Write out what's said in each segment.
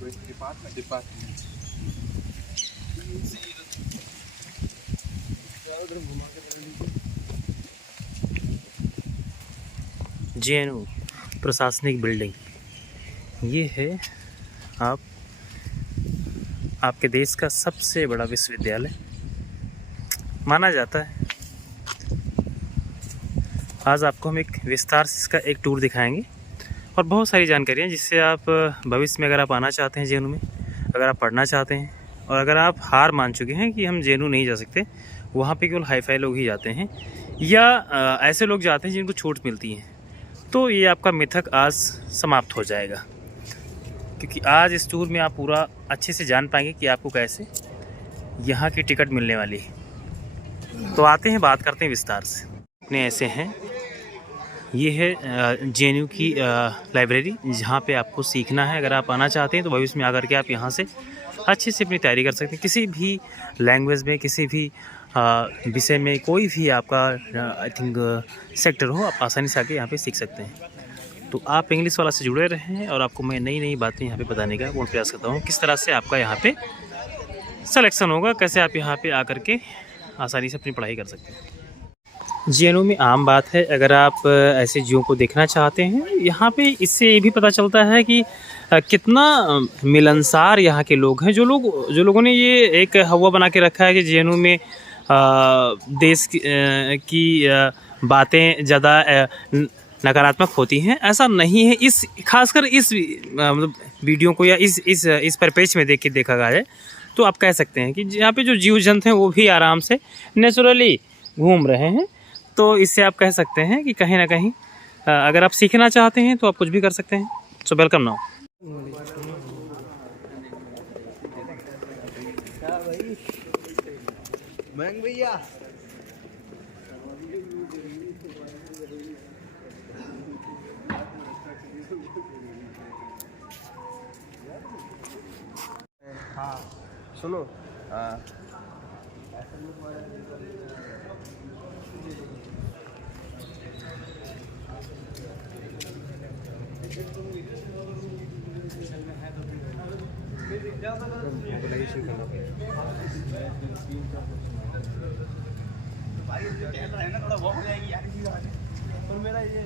Department JNU प्रशासनिक building ये है आपके देश का सबसे बड़ा विश्वविद्यालय माना जाता है। आज आपको हम एक विस्तार से इसका एक टूर दिखाएंगे और बहुत सारी जानकारियाँ जिससे आप भविष्य में अगर आप आना चाहते हैं JNU में, अगर आप पढ़ना चाहते हैं और अगर आप हार मान चुके हैं कि हम JNU नहीं जा सकते, वहाँ पे केवल हाई-फाई लोग ही जाते हैं या ऐसे लोग जाते हैं जिनको छूट मिलती है, तो ये आपका मिथक आज समाप्त हो जाएगा। क्योंकि आज इस टूर में आप पूरा अच्छे से जान पाएंगे कि आपको कैसे यहाँ की टिकट मिलने वाली है। तो आते हैं, बात करते हैं विस्तार से। अपने ऐसे हैं, ये है JNU की लाइब्रेरी जहाँ पे आपको सीखना है। अगर आप आना चाहते हैं तो भविष्य में आकर के आप यहाँ से अच्छे से अपनी तैयारी कर सकते हैं। किसी भी लैंग्वेज में, किसी भी विषय में, कोई भी आपका आई थिंक सेक्टर हो, आप आसानी से आके यहाँ पे सीख सकते हैं। तो आप इंग्लिश वाला से जुड़े रहें और आपको मैं नई नई बातें यहाँ पे बताने का पूर्ण प्रयास करता हूँ, किस तरह से आपका यहाँ पे सिलेक्शन होगा, कैसे आप यहाँ पे आकर के आसानी से अपनी पढ़ाई कर सकते हैं। JNU में आम बात है, अगर आप ऐसे जीवों को देखना चाहते हैं, यहाँ पे इससे ये भी पता चलता है कि कितना मिलनसार यहाँ के लोग हैं। जो लोगों ने ये एक हवा बना के रखा है कि JNU में देश की बातें ज़्यादा नकारात्मक होती हैं, ऐसा नहीं है। इस खासकर इस मतलब वीडियो को या इस परिपेक्ष में देख के देखा गया है तो आप कह सकते हैं कि यहाँ पे जो जीव जंतु हैं वो भी आराम से नेचुरली घूम रहे हैं। तो इससे आप कह सकते हैं कि कहीं ना कहीं अगर आप सीखना चाहते हैं तो आप कुछ भी कर सकते हैं। So welcome now. भैया हाँ सुनो, थोड़ा वॉक हो जाएगी यार इसी बात है। और मेरा ये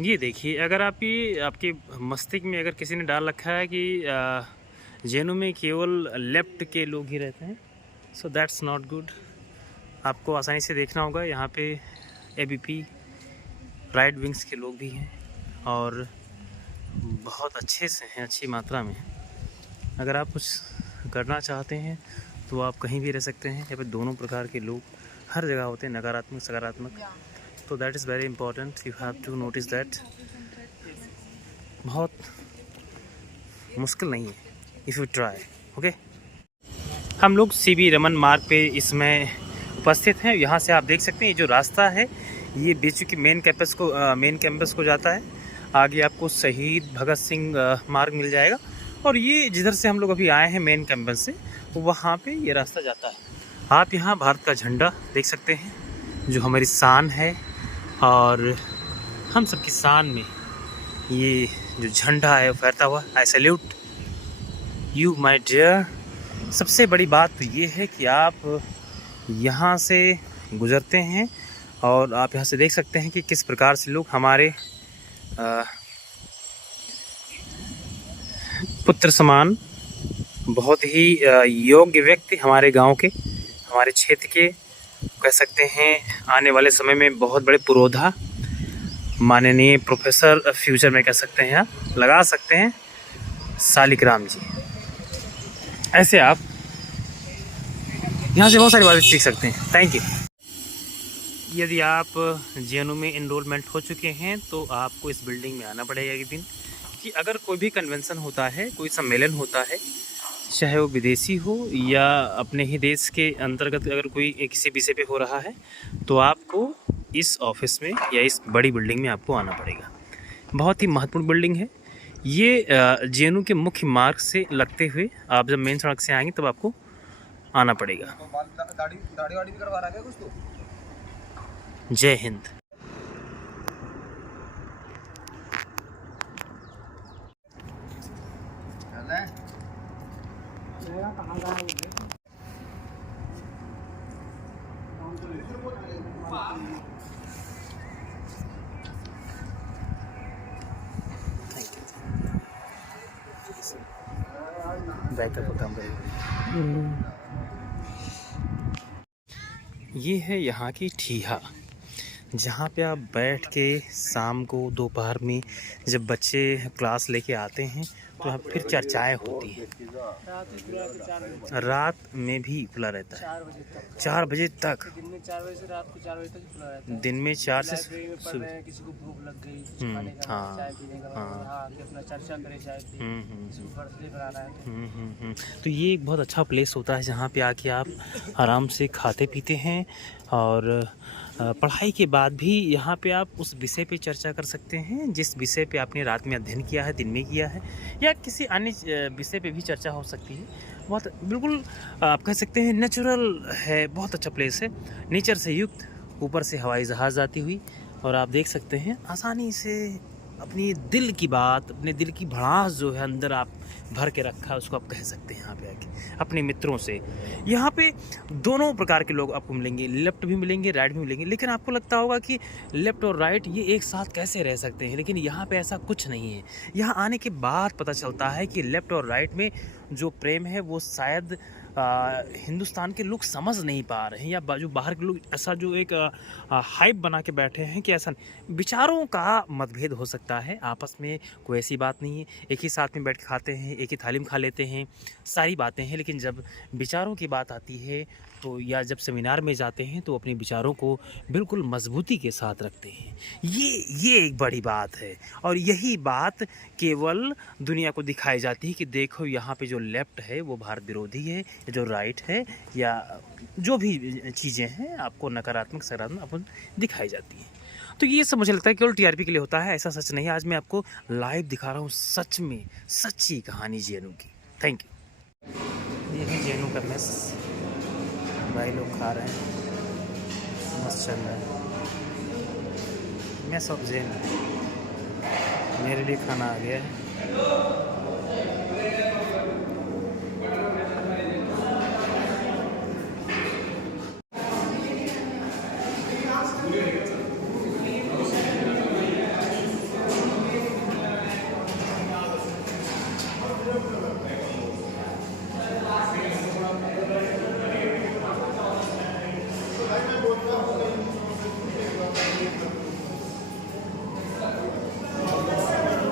ये देखिए, अगर आपके मस्तिष्क में अगर किसी ने डाल रखा है कि JNU में केवल लेफ्ट के लोग ही रहते हैं, सो दैट्स नॉट गुड। आपको आसानी से देखना होगा, यहाँ पे ABP राइट विंग्स के लोग भी हैं और बहुत अच्छे से हैं, अच्छी मात्रा में। अगर आप कुछ करना चाहते हैं तो आप कहीं भी रह सकते हैं। यहाँ पे दोनों प्रकार के लोग हर जगह होते हैं, नकारात्मक सकारात्मक। तो that is very important, you have to notice that. बहुत मुश्किल नहीं है, इफ़ यू ट्राई। ओके, हम लोग CV रमन मार्ग पे इसमें उपस्थित हैं। यहाँ से आप देख सकते हैं ये जो रास्ता है ये BHU की मेन कैंपस को जाता है। आगे आपको शहीद भगत सिंह मार्ग मिल जाएगा और ये जिधर से हम लोग अभी आए हैं मेन कैंपस से, वहाँ पे ये रास्ता जाता है। आप यहाँ भारत का झंडा देख सकते हैं जो हमारी शान है, और हम सबकी शान में ये जो झंडा है फहरता हुआ, I salute you my dear. सबसे बड़ी बात तो ये है कि आप यहाँ से गुजरते हैं और आप यहाँ से देख सकते हैं कि किस प्रकार से लोग हमारे पुत्र समान, बहुत ही योग्य व्यक्ति, हमारे गांव के, हमारे क्षेत्र के, कह सकते हैं आने वाले समय में बहुत बड़े पुरोधा, माननीय प्रोफेसर, फ्यूचर में कह सकते हैं, आप लगा सकते हैं, शालिग्राम जी। ऐसे आप यहाँ से बहुत सारी बातें सीख सकते हैं। Thank you. यदि आप JNU में इनरोलमेंट हो चुके हैं तो आपको इस बिल्डिंग में आना पड़ेगा एक दिन, कि अगर कोई भी कन्वेंशन होता है, कोई सम्मेलन होता है, चाहे वो विदेशी हो या अपने ही देश के अंतर्गत अगर कोई किसी विषय पे हो रहा है, तो आपको इस ऑफिस में या इस बड़ी बिल्डिंग में आपको आना पड़ेगा। बहुत ही महत्वपूर्ण बिल्डिंग है ये। JNU के मुख्य मार्ग से लगते हुए आप जब मेन सड़क से आएंगे तब आपको आना पड़ेगा। दाढ़ी वाड़ी भी करवा रहा है कुछ तो। जय हिंद। बैकअप का काम करेगा। ये है यहाँ की ठीहा, जहाँ पे आप बैठ के शाम को दोपहर में जब बच्चे क्लास लेके आते हैं तो यहाँ फिर चर्चाएं होती हैं। रात में भी खुला रहता है 4 बजे तक। दिन में 4 बजे से रात को 4 बजे तक खुला रहता है। दिन में 4 से लाइब्रेरी में पढ़ रहे हैं, किसी को भूख लग गई, खाने का हाँ, चाय पीने का, हाँ, कि अपना चर्चा करे चाय पे, किसी को बर्थडे करा रहा है। तो ये एक बहुत अच्छा प्लेस होता है जहाँ पे आके आप आराम से खाते पीते हैं और पढ़ाई के बाद भी यहाँ पे आप उस विषय पे चर्चा कर सकते हैं जिस विषय पे आपने रात में अध्ययन किया है, दिन में किया है, या किसी अन्य विषय पे भी चर्चा हो सकती है। बहुत बिल्कुल आप कह सकते हैं नेचुरल है, बहुत अच्छा प्लेस है, नेचर से युक्त। ऊपर से हवाई जहाज़ आती हुई और आप देख सकते हैं आसानी से अपनी दिल की बात, अपने दिल की भड़ास जो है अंदर आप भर के रखा है, उसको आप कह सकते हैं यहाँ पे आके अपने मित्रों से। यहाँ पे दोनों प्रकार के लोग आपको मिलेंगे, लेफ़्ट भी मिलेंगे, राइट भी मिलेंगे। लेकिन आपको लगता होगा कि लेफ़्ट और राइट ये एक साथ कैसे रह सकते हैं, लेकिन यहाँ पे ऐसा कुछ नहीं है। यहाँ आने के बाद पता चलता है कि लेफ़्ट और राइट में जो प्रेम है वो शायद हिंदुस्तान के लोग समझ नहीं पा रहे हैं, या जो बाहर के लोग ऐसा जो एक हाइप बना के बैठे हैं कि ऐसा विचारों का मतभेद हो सकता है। आपस में कोई ऐसी बात नहीं है, एक ही साथ में बैठ के खाते हैं, एक ही थाली में खा लेते हैं, सारी बातें हैं। लेकिन जब विचारों की बात आती है तो या जब सेमिनार में जाते हैं तो अपने विचारों को बिल्कुल मजबूती के साथ रखते हैं। ये एक बड़ी बात है और यही बात केवल दुनिया को दिखाई जाती है कि देखो यहाँ पे जो लेफ़्ट है वो भारत विरोधी है, जो राइट है या जो भी चीज़ें हैं आपको नकारात्मक सकारात्मक दिखाई जाती हैं। तो ये सब मुझे लगता है केवल TRP के लिए होता है, ऐसा सच नहीं है। आज मैं आपको लाइव दिखा रहा हूँ सच में सच्ची कहानी JNU की। Thank you. ये है JNU का मेस, भाई लोग खा रहे हैं, मस्त चल रहा है। मेस ऑफ JNU, मेरे लिए खाना आ गया है।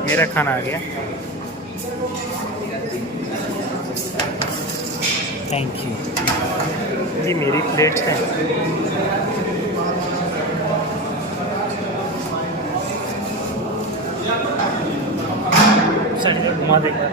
मेरा खाना आ गया, थैंक यू। ये मेरी प्लेट है। घुमा देगा।